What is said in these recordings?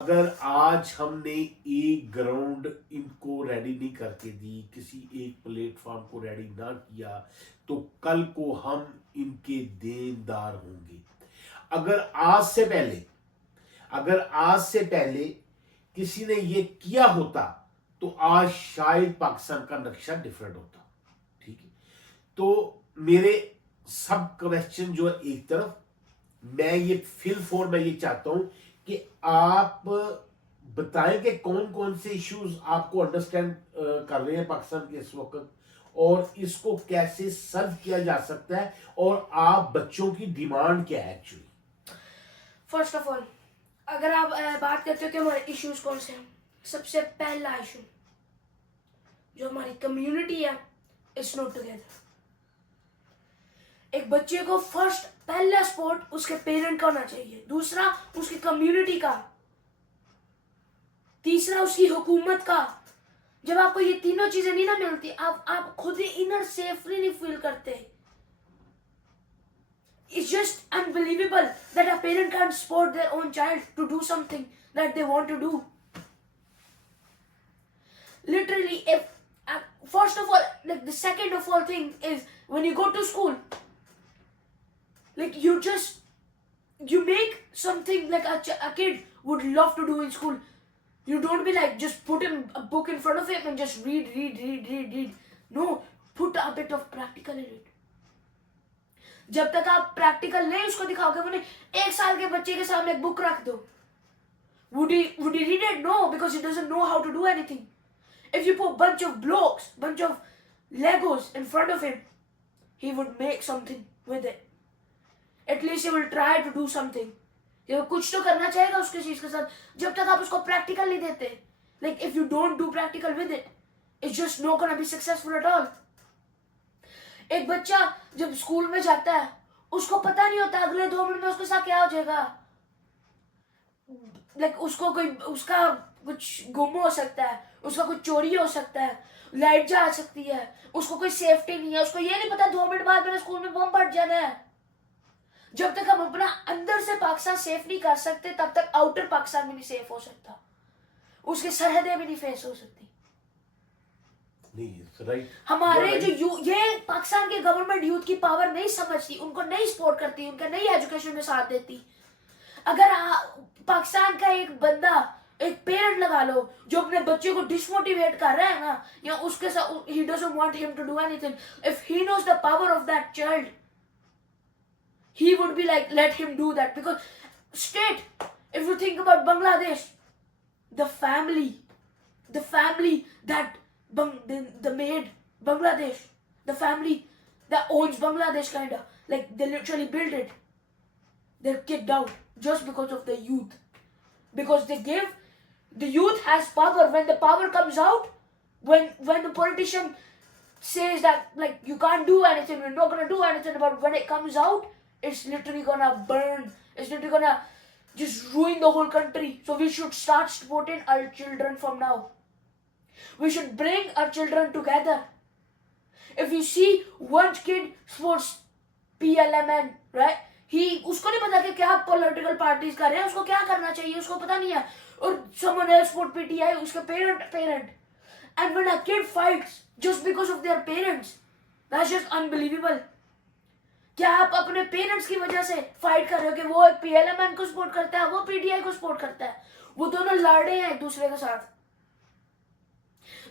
अगर आज हमने एक ग्राउंड इनको रेडी नहीं करके दी, किसी एक प्लेटफॉर्म को रेडी ना किया, तो कल को हम इनके देनदार होंगे। अगर आज से पहले अगर आज से पहले किसी ने ये किया होता तो आज शायद पाकिस्तान का नक्शा डिफरेंट होता। ठीक है, तो मेरे सब क्वेश्चन जो है एक तरफ, मैं ये फिल फॉर मैं ये चाहता हूं कि आप बताएं कि कौन कौन से इश्यूज आपको अंडरस्टैंड कर रहे हैं पाकिस्तान के इस वक्त, और इसको कैसे सॉल्व किया जा सकता है, और आप बच्चों की डिमांड क्या है एक्चुअली। फर्स्ट ऑफ ऑल, अगर आप बात करते हो कि हमारे इश्यूज कौन से हैं, सबसे पहला इशू जो हमारी कम्युनिटी है, इट्स नॉट टुगेदर। एक बच्चे को फर्स्ट पहला सपोर्ट उसके पेरेंट का होना चाहिए, दूसरा उसकी कम्युनिटी का, तीसरा उसकी हुकूमत का। जब आपको ये तीनों चीजें नहीं ना मिलती, आप खुद ही इनर सेफली नहीं फील करते। It's just unbelievable that a parent can't support their own child to do something that they want to do. Literally, first of all, like the second of all thing is when you go to school, like you make something like a kid would love to do in school. You don't be like just put him a book in front of him and just read. No, put a bit of practical in it. जब तक आप practical नहीं उसको दिखाओगे, वो नहीं, 1 साल के बच्चे के सामने एक बुक रख दो, would he read it? No, because he doesn't know how to do anything. If you put bunch of blocks, bunch of Legos in front of him, he would make something with it. At least he will try to do something. ये कुछ तो करना चाहेगा उसके चीज के साथ। जब तक आप उसको प्रैक्टिकल नहीं देते, like if you don't do practical with it, it's just not gonna be successful at all. एक बच्चा जब स्कूल में जाता है, उसको पता नहीं होता अगले 2 मिनट में उसके साथ क्या हो जाएगा। लाइक उसको कोई, उसका कुछ गुम हो सकता है, उसका कुछ चोरी हो सकता है, लाइट जा सकती है, उसको कोई सेफ्टी नहीं है, उसको ये नहीं पता 2 मिनट बाद मेरे स्कूल में बम फट जाना है। जब तक हम अपना अंदर से पाकिस्तान सेफ नहीं कर सकते, तब तक आउटर पाकिस्तान भी नहीं सेफ हो सकता, उसकी सरहदें भी नहीं फेस हो सकती। Right. हमारे जो ये पाकिस्तान के गवर्नमेंट यूथ की पावर नहीं समझती, उनको नहीं सपोर्ट करती, उनका नहीं एजुकेशन में साथ देती। अगर पाकिस्तान का एक बंदा, एक पेरेंट लगा लो जो अपने बच्चे को डिसमोटिवेट कर रहा है ना, या उसके साथ he doesn't want him to do anything, if he knows the power of that child, he would be like, let him do that. Because straight, if you think about Bangladesh, the family that the made Bangladesh, the family that owns Bangladesh, kind of like they literally built it, they're kicked out just because of the youth, because they give, the youth has power. When the power comes out, when the politician says that like you can't do anything, you're not gonna do anything, but when it comes out, it's literally gonna burn, it's literally gonna just ruin the whole country. So we should start supporting our children from now. We should bring our children together. If you see one kid sports PLMN, right? उसको नहीं पता कि क्या political parties कर रहे हैं, उसको क्या करना चाहिए उसको पता नहीं है, और someone else sport PTI, उसके parent. And when a kid fights just because of their parents, that's just unbelievable. क्या आप अपने पेरेंट्स की वजह से फाइट कर रहे हो कि वो एक PLMN को सपोर्ट करता है, वो PTI को सपोर्ट करता है, वो दोनों लड़ रहे हैं एक दूसरे के साथ।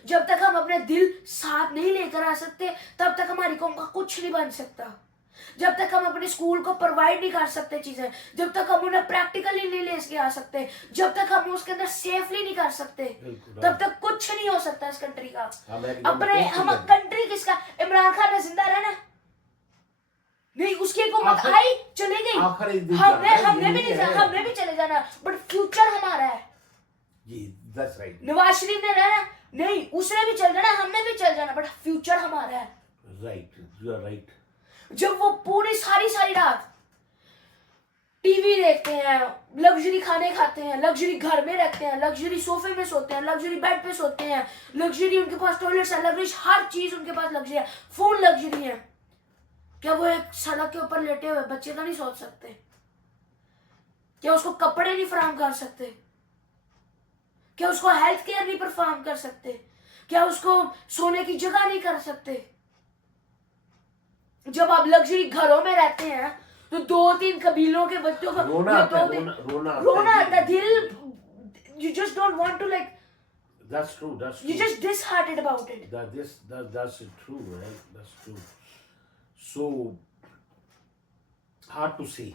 जब तक हम अपने दिल साथ नहीं लेकर आ सकते, तब तक हमारी कौम का कुछ नहीं बन सकता। जब तक हम अपने स्कूल को प्रोवाइड नहीं कर सकते चीजें, जब तक हम उन्हें प्रैक्टिकली नहीं ले आ सकते, जब तक हम उसके अंदर सेफली नहीं कर सकते, तब तक कुछ नहीं हो सकता इस कंट्री का। अपने हम कंट्री किसका, इमरान खान ने जिंदा रहना नहीं, उसकी हुकूमत आई चली गई, हमने भी चले जाना, बट फ्यूचर हमारा है। नवाज शरीफ ने रहना नहीं, उसने भी चल जाना, हमने भी चल जाना, बट फ्यूचर हमारा है। Right, you are right. जब वो पूरी सारी रात टीवी देखते हैं, लग्जरी खाने खाते हैं, लग्जरी घर में रखते हैं, लग्जरी सोफे में सोते हैं, लग्जरी बेड पे सोते हैं, लग्जरी उनके पास टॉयलेट्स है, लग्जरी हर चीज उनके पास लग्जरी है, फोन लग्जरी है, क्या वो एक सड़क के ऊपर लेटे हुए बच्चे का नहीं सोच सकते? क्या उसको कपड़े नहीं फराहम कर सकते? क्या उसको हेल्थ केयर नहीं परफॉर्म कर सकते? क्या उसको सोने की जगह नहीं कर सकते? जब आप लग्जरी घरों में रहते हैं तो 2-3 कबीलों के बच्चों को रोना या आता है, 2-3 रोना आता है, दिल, you just don't want to like, That's true. That's true. you're just disheartened about it. That's true, right? That's true. So hard to say.